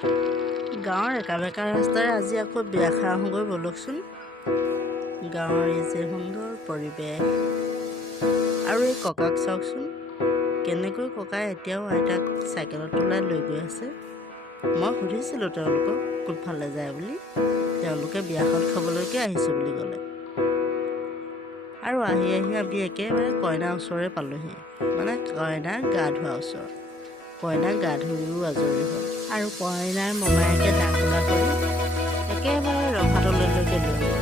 গাঁৱৰ একা বেকা ৰাস্তাৰে আজি আকৌ বিয়া খাই আহোঁগৈ ব'লকচোন। গাঁৱৰ এই যে সুন্দৰ পৰিৱেশ, আৰু এই ককাক চাওকচোন, কেনেকৈ ককাই এতিয়াও আইতাক চাইকেলত ওলাই লৈ গৈ আছে। মই সুধিছিলোঁ তেওঁলোকক কোনফালে যায় বুলি, তেওঁলোকে বিয়াখন খাবলৈকে আহিছোঁ বুলি ক'লে। আৰু আহি আমি একেবাৰে কইনাৰ ওচৰৰে পালোহি, মানে কইনাৰ গা ধোৱা ওচৰ। কইনাক গা ধুইও আজৰি হ'ল, আৰু কইনাৰ মমায়েকে ডাঙলা কৰি একেবাৰে ৰভাতলৈকে লৈ গ'ল।